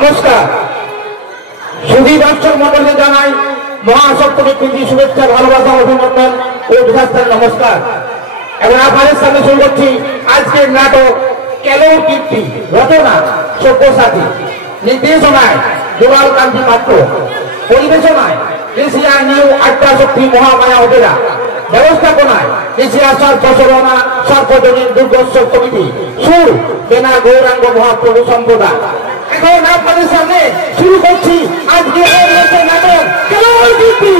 নমস্কার সুধী দর্শক মন্ডলী জানাই মহাসপ্তমী প্রীতি শুভেচ্ছা ভালোবাসা অভিনন্দন ও বিশাস্তার নমস্কার। এবং আপনাদের সামনে শুরু করছি আজকের নাটক কেলো কীর্তি, রচনা সব্যসাচী, নির্দেশনায় দুলাল কান্তি পাত্র, পরিবেশনায় এশিয়া নিউ আড্ডা শক্তি মহামায়া অপেরা, ব্যবস্থাপনায় এশিয়া সর্বসরণা সর্বজনীন দুর্গোৎসব কমিটি, সুর বেনা গৌরাঙ্গ মহাপ্রভু সম্প্রদায়। এখন আপনাদের সামনে শুরু করছি আজকে নাটক কেলো কীর্তি।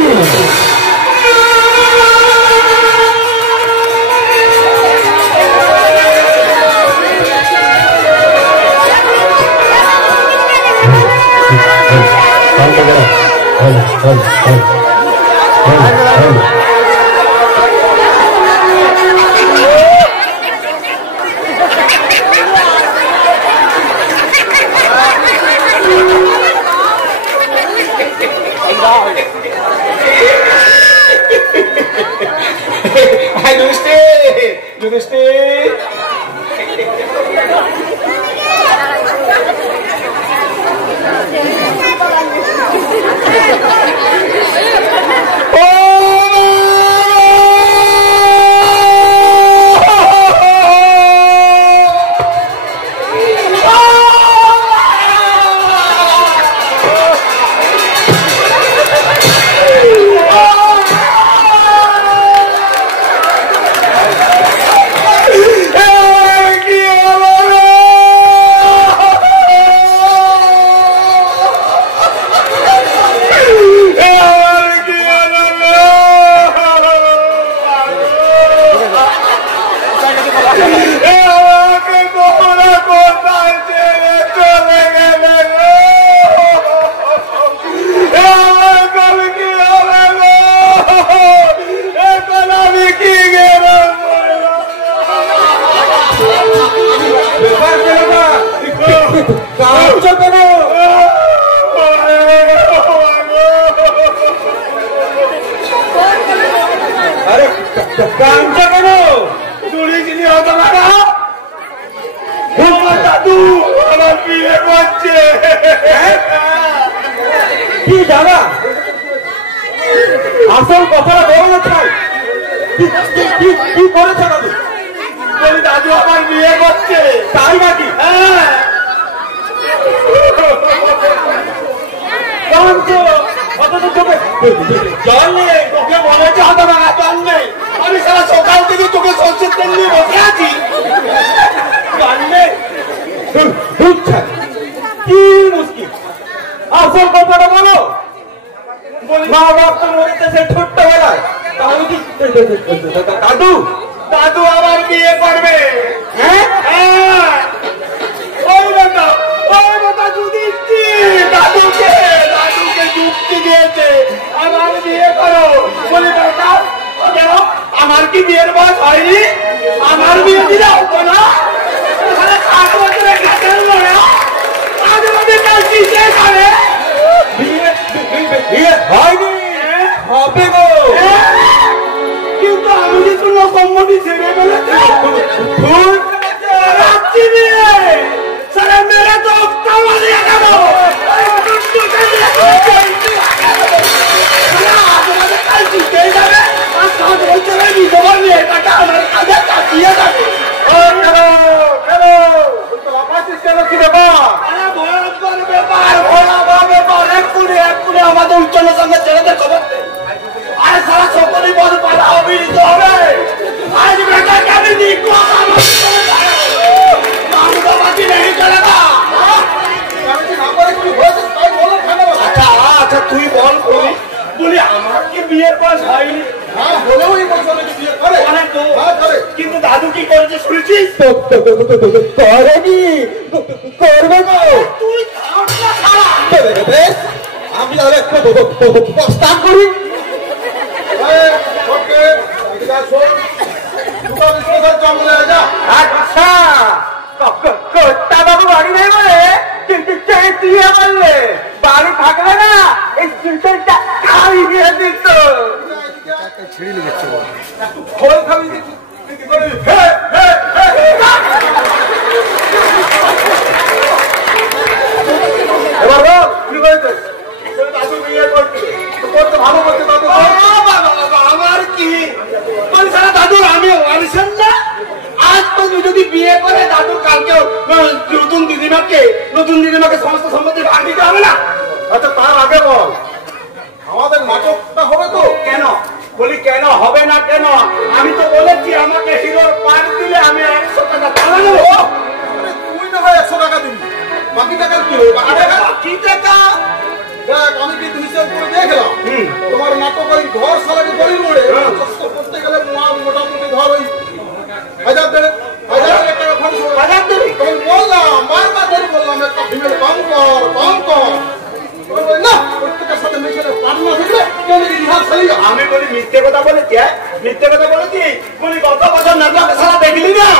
আসল কথাটা বলো না, কি করেছে দাদু? দাদু আমার বিয়ে করছে। তাই নাকি? জল নেই, তোকে মনে হচ্ছে হাতে ভাঙা জল নেই। আমি সারা সকাল থেকে তোকে সরষের তেল নিয়ে বসে আছি। জল নেই, কি মুশকিল। আসল কথাটা বলো। মা বাপ তো মরেছে সে ছোট্টবেলায়। দাদু দাদু আবার বিয়ে করবে। হ্যাঁ, দাদুকে যুক্তি দিয়েছে আমার বিয়ে করো বলে। আমার কি বিয়ের বয়স হয়নি? আমার বিয়ে দিলে হতো না? 8 বছরের কাছে বিয়ে হয়নি, হবে গো। কিন্তু আমি যে কোনো সম্মতি ছেড়ে ফেলেছি। মেয়েরা তো আমাদের উচ্চলের সঙ্গে ছেলেদের খবর আরে সারা সকলেই বড় পালা অভিনীত হবে। আজ বেটাকে আমি আচ্ছা তুই বল বলি আমার কি বিয়ের বয়স হয়নি? কিন্তু দাদু কি করেছে শুনেছিস? করেনি, করবে না। তুই আমি তাহলে প্রস্তাব করি। আচ্ছা বাবু বাড়ি নেই বলে কিন্তু বললে বাড়ি থাকলে না এই সিস্টেমটা খাই দিয়ে দিত। ছিঁড়ে লেগেছে খোল খাবি। জন্য সমস্ত সম্পত্তি ভাগ দিতে হবে না? আচ্ছা তার আগে বল আমাদের নাটকটা হবে তো? কেন বলি কেন হবে না কেন? আমি তো বলেছি আমাকে হিরোর পার দিলে আমি 100 টাকা চালা নেবো। তুই না হয় 100 টাকা দিবি, বাকি টাকা কি হবে? কি টাকা? দেখ আমি কিন্তু হিসাব করে দেখলাম তোমার নাটক ওই ঘর সালাকে গলির মোড়ে করতে গেলে মোটামুটি ধর ওই 1000 টাকা খরচ হবে। 1000 দেবে? তখন বললাম বারবার ধরে বললাম একটা ফিমেল কম কর না, প্রত্যেকের সাথে মিশে পান্না থাকলে কেন রিহাল চালিয়ে আমি বলি মিথ্যে কথা বলেছি? মিথ্যে কথা বলেছি? বলি গত বছর নাটক সালা দেখলি না,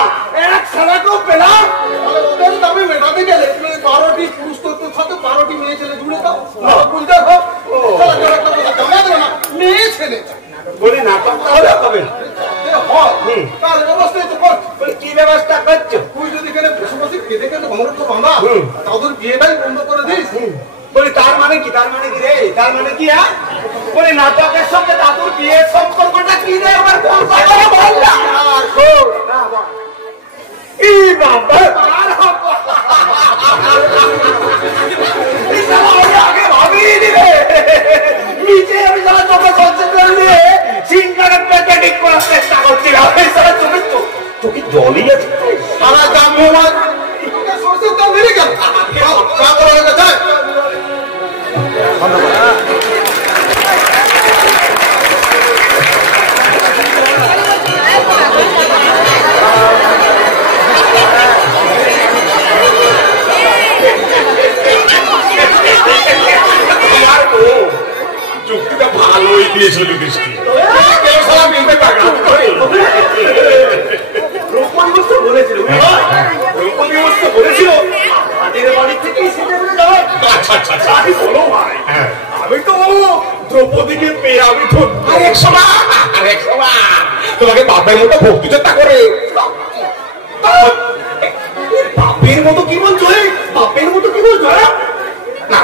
এক সালাকেও পেলাম। ওদের দামে মেটাতে গেলে তুমি 12টি পুরুষ তত্ত্বের সাথে 12টি মেয়ে ছেলে জুড়ে দাও, বুঝতে হোক জমা দেবে না মেয়ে ছেলে। বলি নাটক তাহলে হবে না, তার ব্যবস্থা তো কর। বলি কি ব্যবস্থা করছো? তুই যদি এখানে বসে বসে কেঁদে কেঁদে অমরত্ব বাঁধা তাদের বিয়েটাই বন্ধ করে দিস। বলি তার মানে কি? তার মানে কি রে? তার মানে কি? বলি নাটকের সঙ্গে দাদুর বিয়ের সম্পর্কটা কি রে? আমার আগে ভাবিয়ে দিলে নিচে আমি যারা চোখে কনসেন্ট্রেট দিয়ে সিঙ্গারের প্যাকেটিং করার চেষ্টা করছিলাম, চোখে জলই আছে। সারা দাম আমার সরষের দাম বেড়ে গেল। যুক্তিটা ভালোই দিয়েছিল দৃষ্টি। আমি তো দ্রৌপদীকে পেয়ে আমি তো তোমাকে বাপের মতো ভক্তিচর্চা করে। বাপের মতো কি বলছো? বাপের মতো কি বলছো? না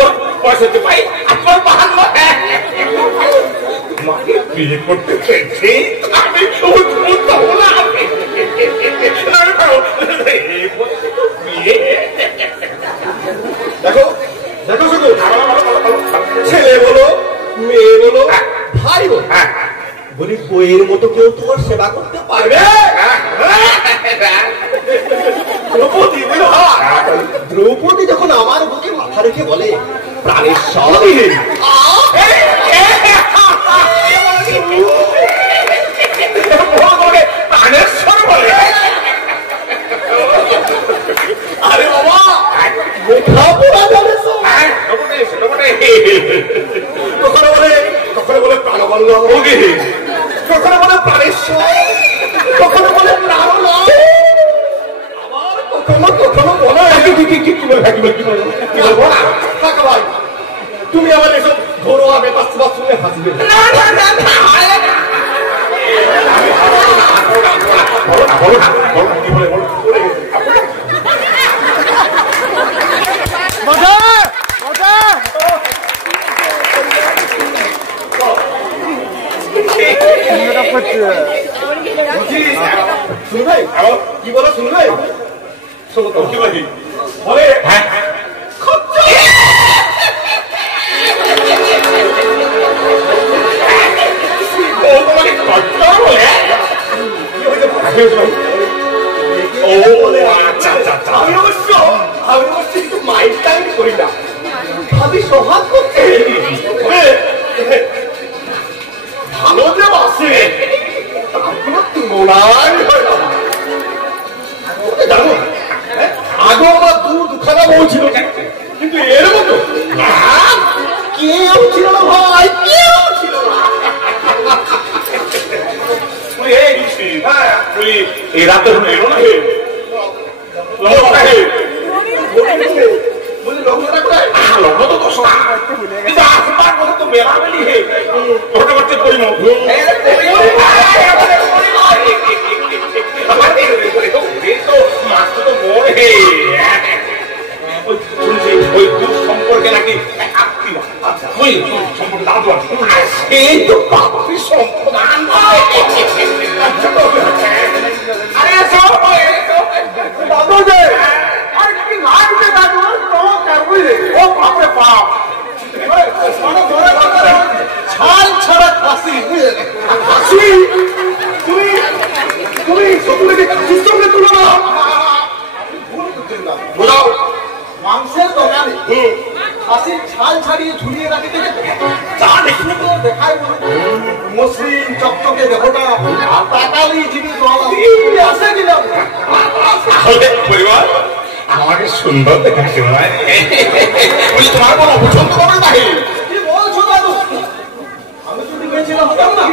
ওর বয়স হচ্ছে ভাই আপনার 52 মাকে বিয়ে করতে চেয়েছি আমি দেখো দেখো শুধু ছেলে বলো মেয়ে বলো ভাই বলো, বলি বইয়ের মতো কেউ তোমার সেবা করতে পারবে? দ্রৌপদী যখন আমার বুকে মাথা রেখে বলে প্রাণেশ্বর প্রাণেশ্বর বলে, আরে বাবা লেখাপড়া জানে কখনো বলে প্রাণবল্ল, কখনো বলে প্রাণেশ্বর, কখনো বলে প্রাণনাথ, আবার কখনো বলে তুমি আমার এসব ঘরোয়া ব্যাপার শুনে হাসবে। শুনবে কি বলো? শুনবে শোনো তো কি বলি বলে আমি অবশ্য একটু মাইন্ড টাইম করি না, ভাবি সহাগ করতে ভালো যে বাসে জানো আগে আমার দুখানা বউ ছিল কিন্তু এর মতো কেউ ছিল না ভাই, কেউ ছিল না। এই রাতে এলো না লগ্ন তো 10 কিন্তু আসবার কথা তো বেলা বেলি হে ঘটে ঘটে পরিম মাত্র তো মনে হে ওই সম্পর্কে নাকি আত্মীয়, আচ্ছা ওই সম্পর্কে দাদু আছে সেই তো বাপি সম্পর্ক দিয়ে ঝুলিয়ে রাখি দেখে যা দেখি দেখায় মসৃণ চকচকে দেহটা তাকালি যিনি আসে কিনা পরিবার আমাকে সুন্দর দেখাচ্ছে তোমার কোনো অপছন্দ করবে না কি বলছো দাদু? আমি যদি বেঁচে না হতাম না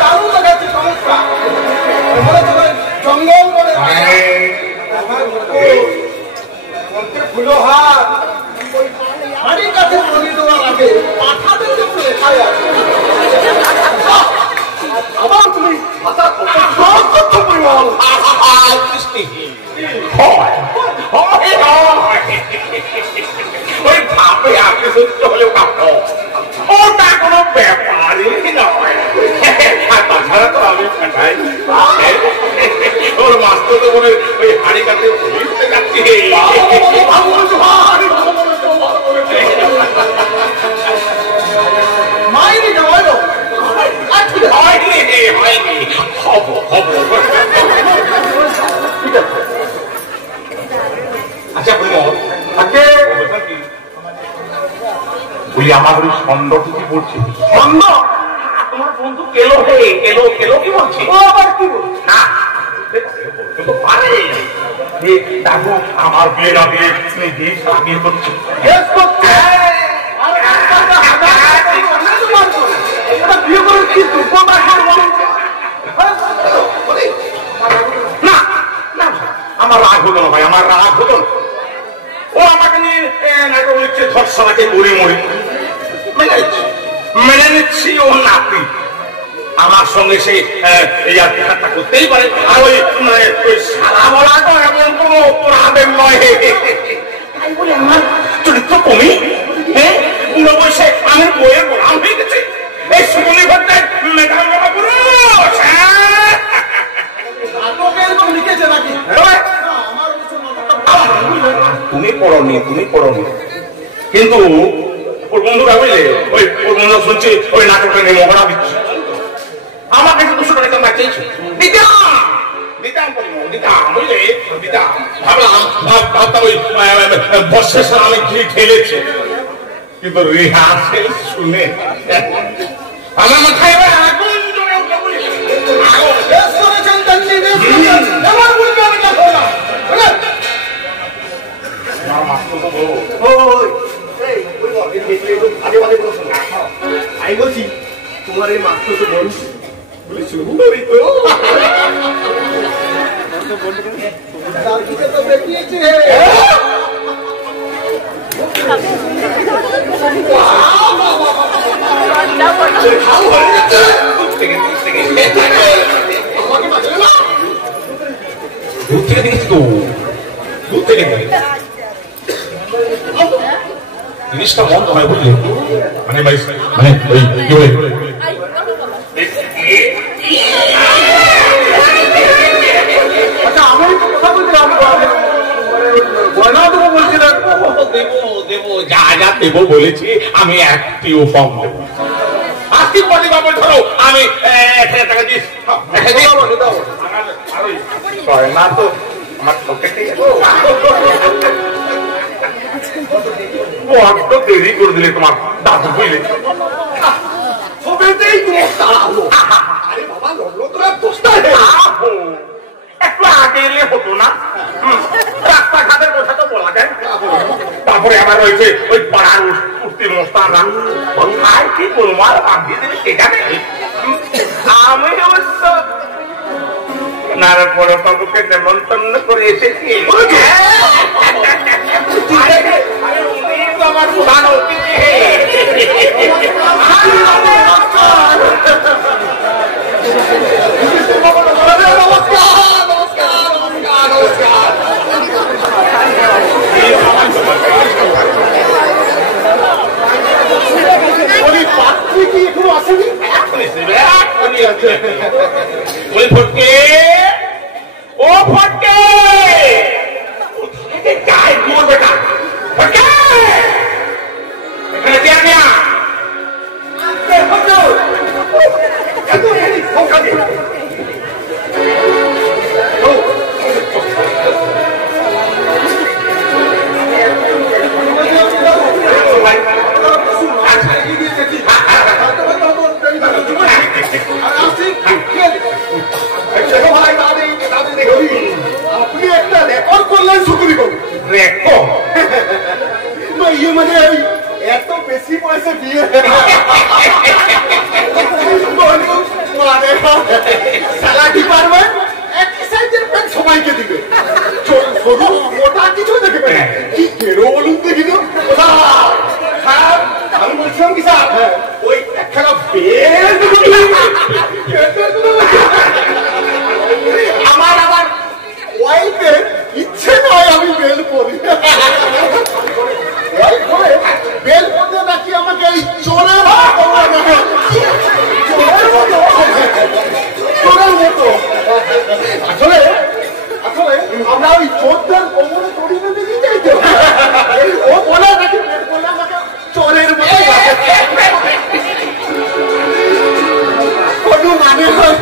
দারুণ দেখাচ্ছে চমৎকার। জঙ্গল করে ফুলো হাত হাড়ির কাছে বলি দেওয়ার আগে পাঠাদের জন্য লেখায় আছে। আবার তুমি ওই ভাবে আপনি সত্য হলেও কাঁপো ওটা কোনো ব্যাপারই নয়। তাছাড়া তো আমি পাঠাই ওর মাস্টার তো বলে ওই হাড়ি কাছে উঠতে যাচ্ছি। মাইনি যাওয়াই হয়নি হব হব। আচ্ছা ওই আমার ওই ছন্দ কি বলছে? ছন্দ তোমার বন্ধু কেলো হে কেলো কেলো কি বলছে? ও আবার কি বলছে? না পারে দেখো আমার বিয়ে না দিয়ে বিয়ে করছে। না না আমার রাগ হতো না ভাই, আমার রাগ হতো না। ও আমাকে নিয়ে নাটক লিখছে ধর্ষণাকে মরে মরে মেনে নিচ্ছি ও নাতি আমার সঙ্গে সে এই আর ঠাট্টা করতেই পারে। আর ওই সারা বলা তো এমন কোনো অপরাধের নয়। তাই বলে আমার চরিত্র কমি হ্যাঁ বসে আমি বইয়ের গোলাম হয়ে গেছে। এই সুমনি ভট্টার মেধার বাবা পুরুষ লিখেছে নাকি? তুমি পড়নি কিন্তু ওর বন্ধুরা বুঝলে ওই ওর বন্ধু শুনছে ওই নাটকটা নিয়ে মহড়া দিচ্ছে। আমাকে কিন্তু 200 টাকা চেয়েছে দিতাম বুঝলে ভাবতাম ওই বর্ষের সাথে আমি কি খেলেছে কিন্তু রিহার্সেল শুনে আমার মাথায় আগুন জমে উঠে আমি বলছি তোমার এই মাত্র তো বলছি দূর থেকে দেখেছি তো দূর থেকে জিনিসটা মন্দ হয় বুঝলি মানে মানে ওই কি বলে আচ্ছা আমি তো কথা বলছিলাম গয়না দেবো বলছিলেন। দেবো যা যা দেবো বলেছি আমি একটিও কম দেবো। আজকে পরে বাবু ধরো আমি 1000 টাকা দিস না তো আমার পকেটে বড্ড দেরি করে দিলে তোমার দাদু বুঝলে একটু আগে এলে হতো না রাস্তাঘাটের কথা তো বলা যায়। তারপরে আবার রয়েছে ওই পাড়ার উঠতি মোস্তানরা কোথায় কি গোলমাল বাঁধিয়ে দেবে সেখানে আমি অবশ্য নারায়ণ বড় বাবুকে নেমন্তন্ন করে এসেছি। আমার প্রধান অতিথি ওই ফটকে ও ফটকে গায়ে দূর বেটা ফটকে এখানে কে আনিয়া সালা ডিপার্টমেন্ট একই সাইজের প্যান্ট সবাইকে দিবে শুধু ওটা কিছু দেখবে কি কেড়ো বলুন দেখি তো হ্যাঁ, আমি বলছিলাম কি স্যার ওই একখানা বেল আমার ওয়াইফের ইচ্ছে নয় আমি বেল পরি ওয়াইফ হয়ে বেল পরতে নাকি আমাকে এই চোরের মতো আসলে আসলে আমরা ওই চোরদের কোমরে তড়িয়ে দিতে চাইতে ও বলে নাকি বেল পরলে আমাকে চোরের মতো কোনো মানে হয়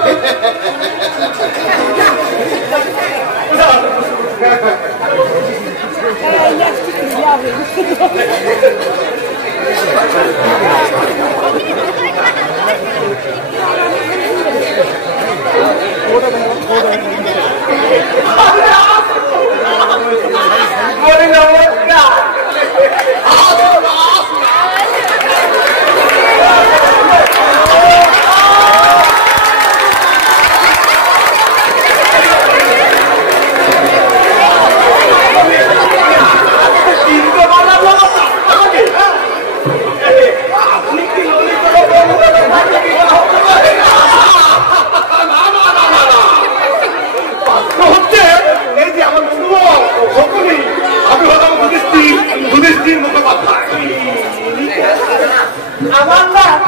আমার নাম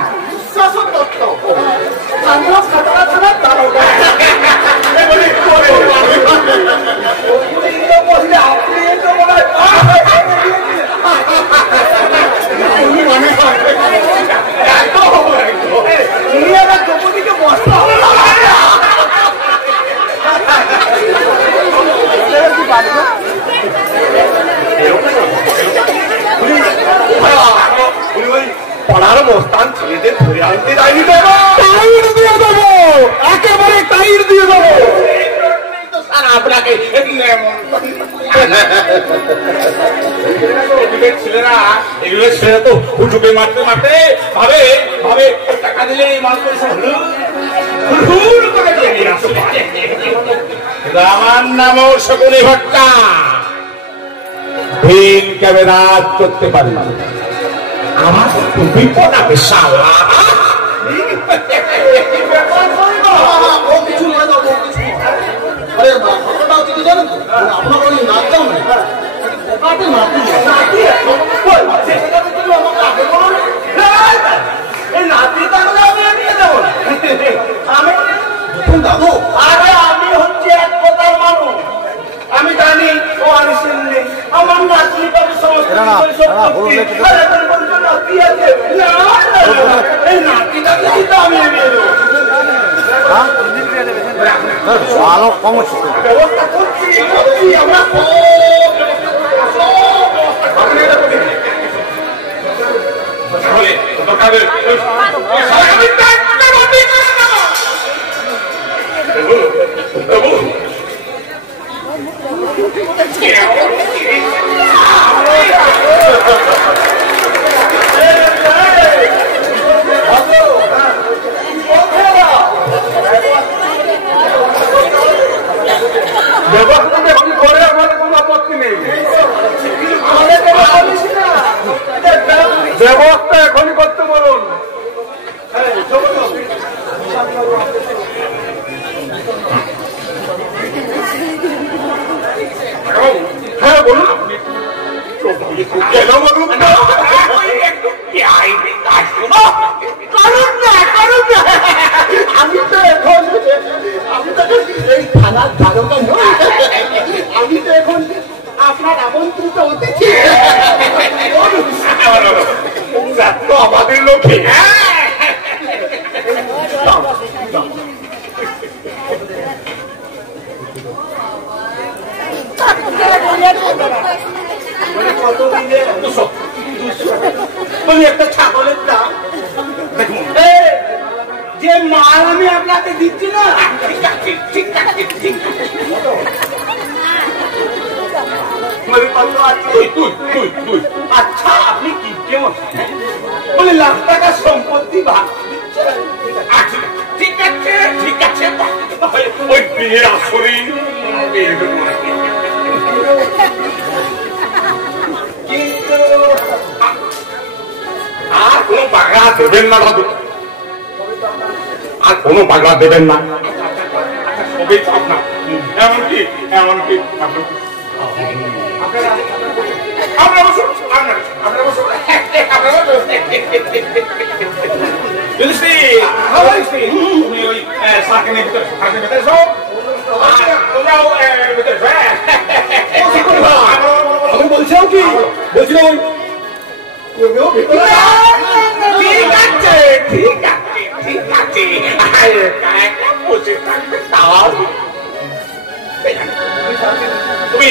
শাসন দত্ত আমিও সাতটা থানার দারোগা পড়ার মস্তান ছেলেদের ধরে আনতে যায়নি তো টাইট দিয়ে দেবো, একেবারে টাইট দিয়ে দেবো। আপনাকে ছেলেরা এগুলো ছেলে তো উঠুকে মারতে মারতে ভাবে ভাবে টাকা দিলে এই মাল পয়সা আমার নামও শকুনি ভট্টা, ভিন ক্যামেরা করতে পারি না আমার বিপদ আছে শালা। আরে ঘটনাটা হচ্ছে কি জানেন তো আপনার ওই নাচতাম ওটাতে নাতি এই নাতি তাহলে আমি নিয়ে যাবো আমি দাদু আরে আমি হচ্ছে এক কথার মানুষ, আমি জানি ও আনিসেন নেই আমার নাতি পাবে সমস্ত নাতি আছে এই নাতিটাকে দিতে আমি নিয়ে দেবো ব্যবস্থা করছি আমরা ব্যবস্থা যখন করে আমাদের কোনো আপত্তি নেই, ব্যবস্থা এখনই করতে বলুন। হ্যাঁ বলুন কেন বলুন না আমি তো এখন এই থানার দারোগা নই, আমি তো এখন আপনার আমন্ত্রিত অতিথি। তো আমাদের লোকে একটা ছাগলের দাম যে মাল আমি আপনাকে দিচ্ছি না, ঠিক আছে ঠিক আছে ঠিক আছে মানে কত আছে? তুই তুই তুই তুই আচ্ছা আপনি কি কেমন বলে লাখ টাকার সম্পত্তি ভাগ ঠিক আছে ঠিক আছে ওই বিয়ের আসরে কিন্তু আর কোনো পাগড়া দেবেন না দাদু আর কোনো পাগড়া দেবেন না সবই আপনার এমনকি আপনার বসুন আপনার বসুন তুমি ওই সার্কেলের ভিতরে তোমরাও ভিতরে আমি বলছিলাম কি বলছিলাম ঠিক আছে ঠিক আছে ঠিক আছে বসে থাকবে তাও তুমি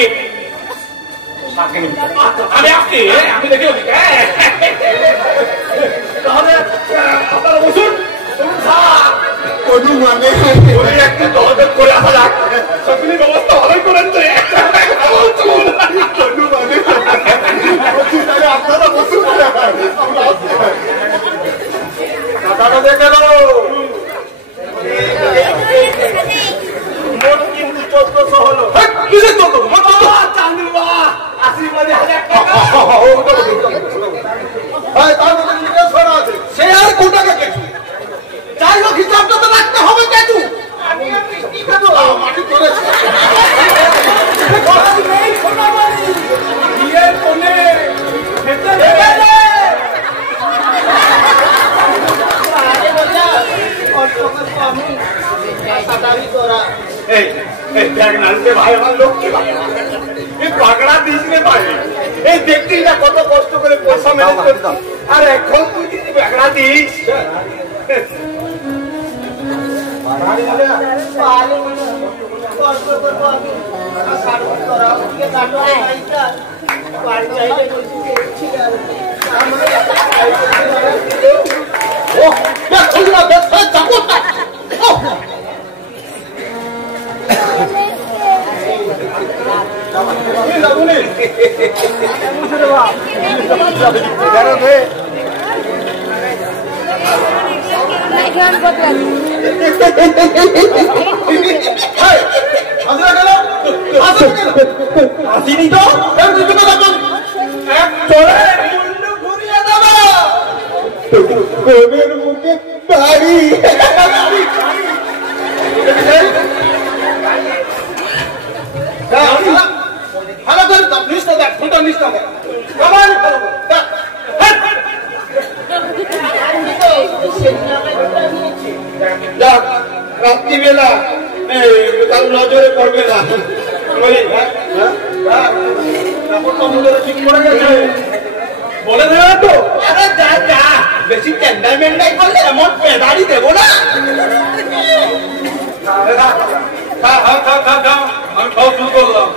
আমি আসছি আমি দেখি তাহলে আপনারা বসুন কোনো মানে একটু দরদ করে আসা যাক সকলের ব্যবস্থা ভালোই করেছে কোনো মানে তাহলে আপনারা বসুন টাকাটা দেখে নাও মোট কিন্তু 1400 হলো কিসের তো চাঁদুর বাবা আশীর্বাদে 1000 টাকা তার মধ্যে নিজের ছড়া আছে সে আর কোন টাকা কেটু যাই হোক হিসাবটা তো রাখতে হবে কেটু আমি কি খাবো মাটি করেছে বিয়ের কোণে পাগড়া দিস রে ভাই এই দেখতে কত কষ্ট করে পয়সা ম্যানেজ করতে আর এখন তুই যদি পাগড়া দিস আসিনি তো কোনের মুখে বাড়ি ভালো করে নিষ্ঠা দেখ ফুটা নিষ্ঠা দেখ রাত্রিবেলা তার নজরে পড়বে না ঠিক করে গেছে বলে দেবে তো আরে যা যা বেশি টেন্ডাই মেন্ডাই করলে এমন পেদারি দেবো না আমি খাওয়া শুরু করলাম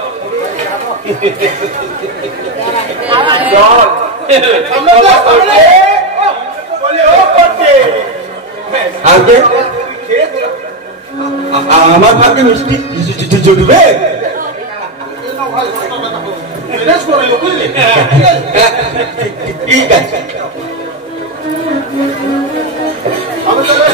আমার ভাগ্যে মিষ্টি জুটবে ঠিক আছে আমি তাহলে